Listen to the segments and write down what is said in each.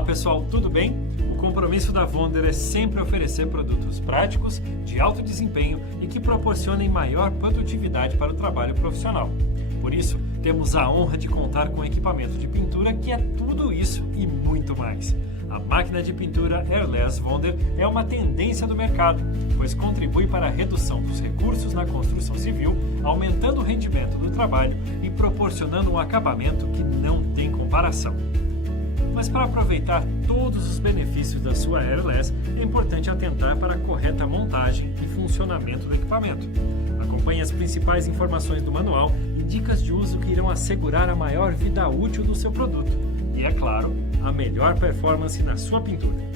Olá pessoal, tudo bem? O compromisso da Wonder é sempre oferecer produtos práticos, de alto desempenho e que proporcionem maior produtividade para o trabalho profissional. Por isso, temos a honra de contar com equipamento de pintura que é tudo isso e muito mais. A máquina de pintura Airless Wonder é uma tendência do mercado, pois contribui para a redução dos recursos na construção civil, aumentando o rendimento do trabalho e proporcionando um acabamento que não tem comparação. Mas para aproveitar todos os benefícios da sua Airless, é importante atentar para a correta montagem e funcionamento do equipamento. Acompanhe as principais informações do manual e dicas de uso que irão assegurar a maior vida útil do seu produto e, é claro, a melhor performance na sua pintura.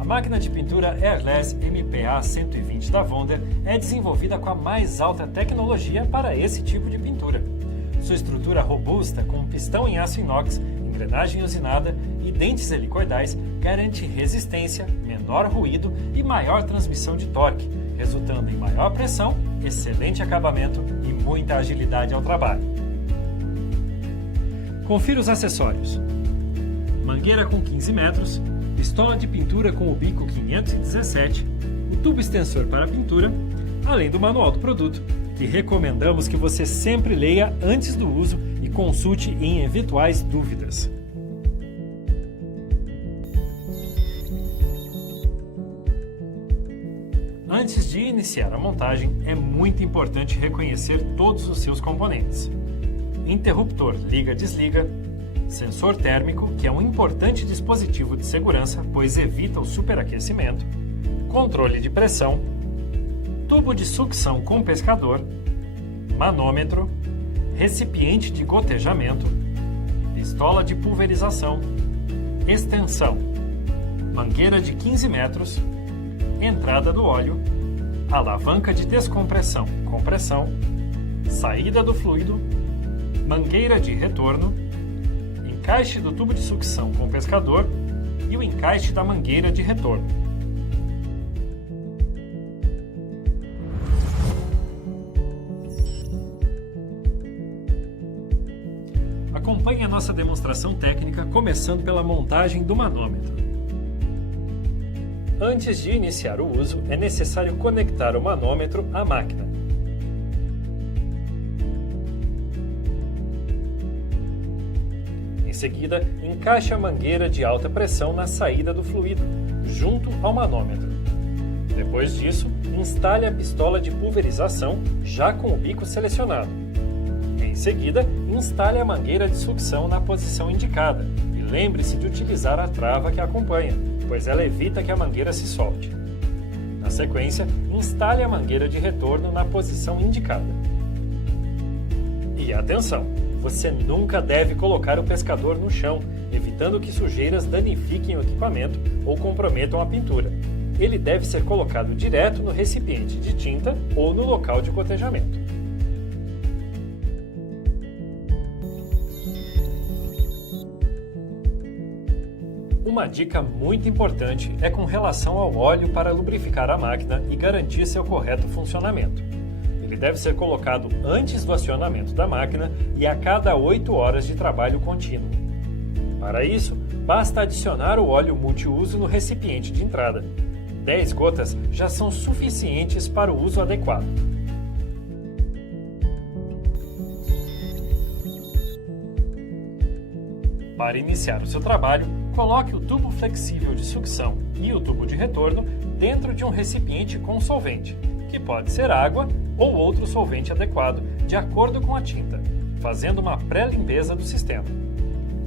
A máquina de pintura Airless MPA 120 da Wonder é desenvolvida com a mais alta tecnologia para esse tipo de pintura. Sua estrutura robusta, com pistão em aço inox, engrenagem usinada e dentes helicoidais, garante resistência, menor ruído e maior transmissão de torque, resultando em maior pressão, excelente acabamento e muita agilidade ao trabalho. Confira os acessórios: mangueira com 15 metros, pistola de pintura com o bico 517, o tubo extensor para a pintura, além do manual do produto, que recomendamos que você sempre leia antes do uso e consulte em eventuais dúvidas. Antes de iniciar a montagem, é muito importante reconhecer todos os seus componentes: interruptor liga-desliga, sensor térmico, que é um importante dispositivo de segurança, pois evita o superaquecimento, controle de pressão, tubo de sucção com pescador, manômetro, recipiente de gotejamento, pistola de pulverização, extensão, mangueira de 15 metros, entrada do óleo, alavanca de descompressão, compressão, saída do fluido, mangueira de retorno, encaixe do tubo de sucção com pescador e o encaixe da mangueira de retorno. Acompanhe a nossa demonstração técnica começando pela montagem do manômetro. Antes de iniciar o uso, é necessário conectar o manômetro à máquina. Em seguida, encaixe a mangueira de alta pressão na saída do fluido, junto ao manômetro. Depois disso, instale a pistola de pulverização, já com o bico selecionado. Em seguida, instale a mangueira de sucção na posição indicada e lembre-se de utilizar a trava que a acompanha, pois ela evita que a mangueira se solte. Na sequência, instale a mangueira de retorno na posição indicada. E atenção! Você nunca deve colocar o pescador no chão, evitando que sujeiras danifiquem o equipamento ou comprometam a pintura. Ele deve ser colocado direto no recipiente de tinta ou no local de gotejamento. Uma dica muito importante é com relação ao óleo para lubrificar a máquina e garantir seu correto funcionamento. Ele deve ser colocado antes do acionamento da máquina e a cada 8 horas de trabalho contínuo. Para isso, basta adicionar o óleo multiuso no recipiente de entrada. 10 gotas já são suficientes para o uso adequado. Para iniciar o seu trabalho, coloque o tubo flexível de sucção e o tubo de retorno dentro de um recipiente com solvente, que pode ser água ou outro solvente adequado, de acordo com a tinta, fazendo uma pré-limpeza do sistema.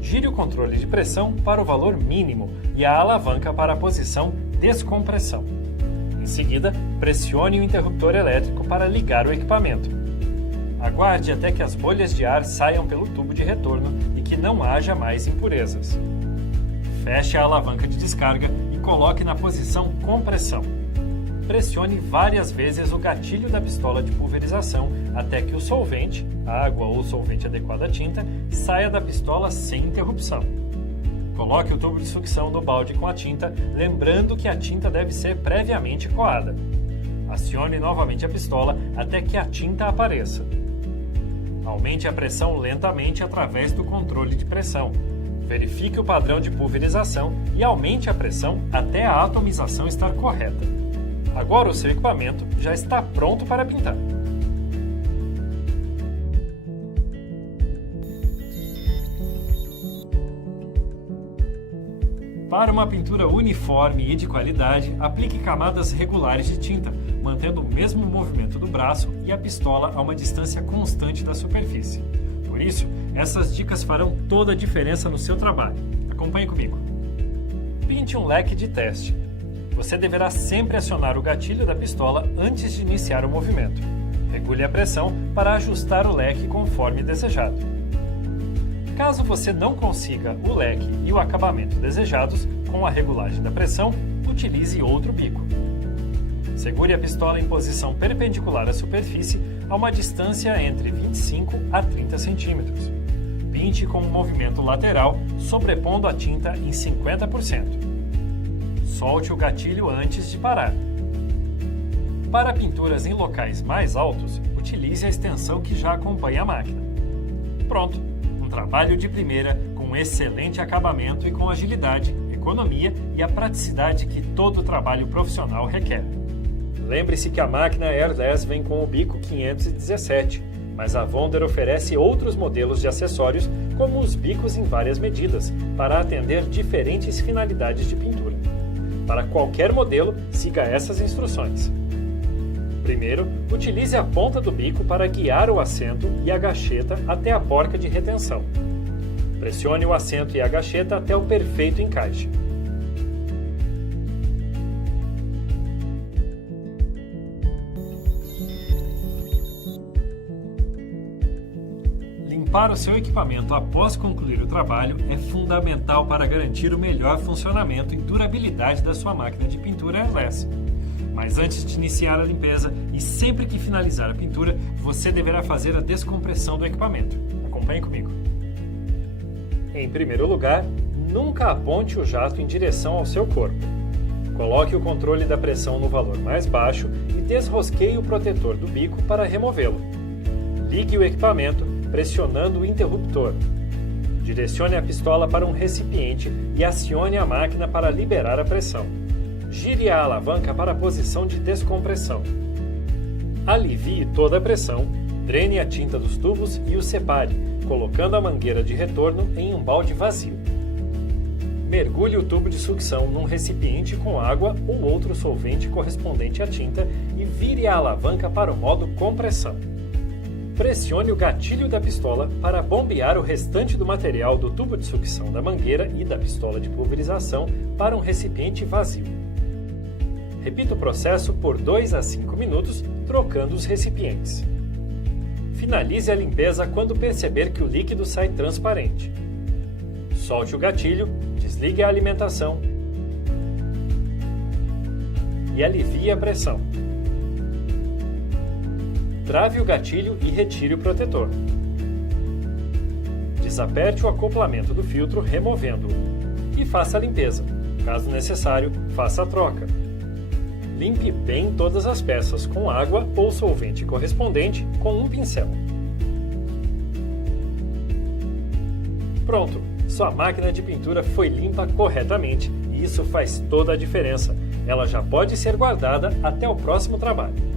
Gire o controle de pressão para o valor mínimo e a alavanca para a posição descompressão. Em seguida, pressione o interruptor elétrico para ligar o equipamento. Aguarde até que as bolhas de ar saiam pelo tubo de retorno e que não haja mais impurezas. Feche a alavanca de descarga e coloque na posição compressão. Pressione várias vezes o gatilho da pistola de pulverização até que o solvente, água ou solvente adequado à tinta, saia da pistola sem interrupção. Coloque o tubo de sucção no balde com a tinta, lembrando que a tinta deve ser previamente coada. Acione novamente a pistola até que a tinta apareça. Aumente a pressão lentamente através do controle de pressão. Verifique o padrão de pulverização e aumente a pressão até a atomização estar correta. Agora o seu equipamento já está pronto para pintar. Para uma pintura uniforme e de qualidade, aplique camadas regulares de tinta, mantendo o mesmo movimento do braço e a pistola a uma distância constante da superfície. Por isso, essas dicas farão toda a diferença no seu trabalho. Acompanhe comigo. Pinte um leque de teste. Você deverá sempre acionar o gatilho da pistola antes de iniciar o movimento. Regule a pressão para ajustar o leque conforme desejado. Caso você não consiga o leque e o acabamento desejados, com a regulagem da pressão, utilize outro bico. Segure a pistola em posição perpendicular à superfície a uma distância entre 25 a 30 centímetros. Pinte com um movimento lateral, sobrepondo a tinta em 50%. Solte o gatilho antes de parar. Para pinturas em locais mais altos, utilize a extensão que já acompanha a máquina. Pronto! Um trabalho de primeira, com excelente acabamento e com agilidade, economia e a praticidade que todo trabalho profissional requer. Lembre-se que a máquina Air 10 vem com o bico 517, mas a Wonder oferece outros modelos de acessórios, como os bicos em várias medidas, para atender diferentes finalidades de pintura. Para qualquer modelo, siga essas instruções. Primeiro, utilize a ponta do bico para guiar o assento e a gacheta até a porca de retenção. Pressione o assento e a gacheta até o perfeito encaixe. Limpar o seu equipamento após concluir o trabalho é fundamental para garantir o melhor funcionamento e durabilidade da sua máquina de pintura airless. Mas antes de iniciar a limpeza e sempre que finalizar a pintura, você deverá fazer a descompressão do equipamento. Acompanhe comigo. Em primeiro lugar, nunca aponte o jato em direção ao seu corpo. Coloque o controle da pressão no valor mais baixo e desrosqueie o protetor do bico para removê-lo. Ligue o equipamento pressionando o interruptor. Direcione a pistola para um recipiente e acione a máquina para liberar a pressão. Gire a alavanca para a posição de descompressão. Alivie toda a pressão, drene a tinta dos tubos e o separe, colocando a mangueira de retorno em um balde vazio. Mergulhe o tubo de sucção num recipiente com água ou outro solvente correspondente à tinta e vire a alavanca para o modo compressão. Pressione o gatilho da pistola para bombear o restante do material do tubo de sucção da mangueira e da pistola de pulverização para um recipiente vazio. Repita o processo por 2 a 5 minutos, trocando os recipientes. Finalize a limpeza quando perceber que o líquido sai transparente. Solte o gatilho, desligue a alimentação e alivie a pressão. Trave o gatilho e retire o protetor. Desaperte o acoplamento do filtro removendo-o e faça a limpeza. Caso necessário, faça a troca. Limpe bem todas as peças com água ou solvente correspondente com um pincel. Pronto! Sua máquina de pintura foi limpa corretamente e isso faz toda a diferença. Ela já pode ser guardada até o próximo trabalho.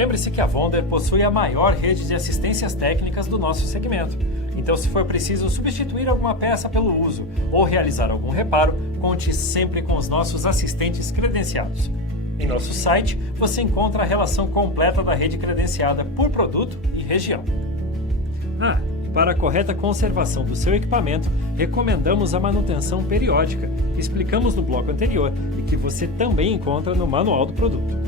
Lembre-se que a Wonder possui a maior rede de assistências técnicas do nosso segmento. Então, se for preciso substituir alguma peça pelo uso ou realizar algum reparo, conte sempre com os nossos assistentes credenciados. Em nosso site, você encontra a relação completa da rede credenciada por produto e região. E para a correta conservação do seu equipamento, recomendamos a manutenção periódica, que explicamos no bloco anterior e que você também encontra no manual do produto.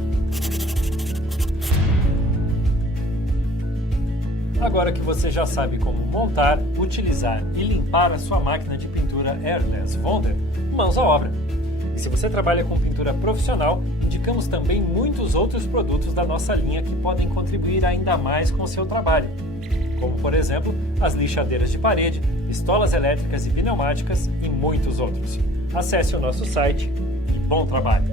Agora que você já sabe como montar, utilizar e limpar a sua máquina de pintura Airless Wonder, mãos à obra! E se você trabalha com pintura profissional, indicamos também muitos outros produtos da nossa linha que podem contribuir ainda mais com o seu trabalho, como por exemplo, as lixadeiras de parede, pistolas elétricas e pneumáticas e muitos outros. Acesse o nosso site e bom trabalho!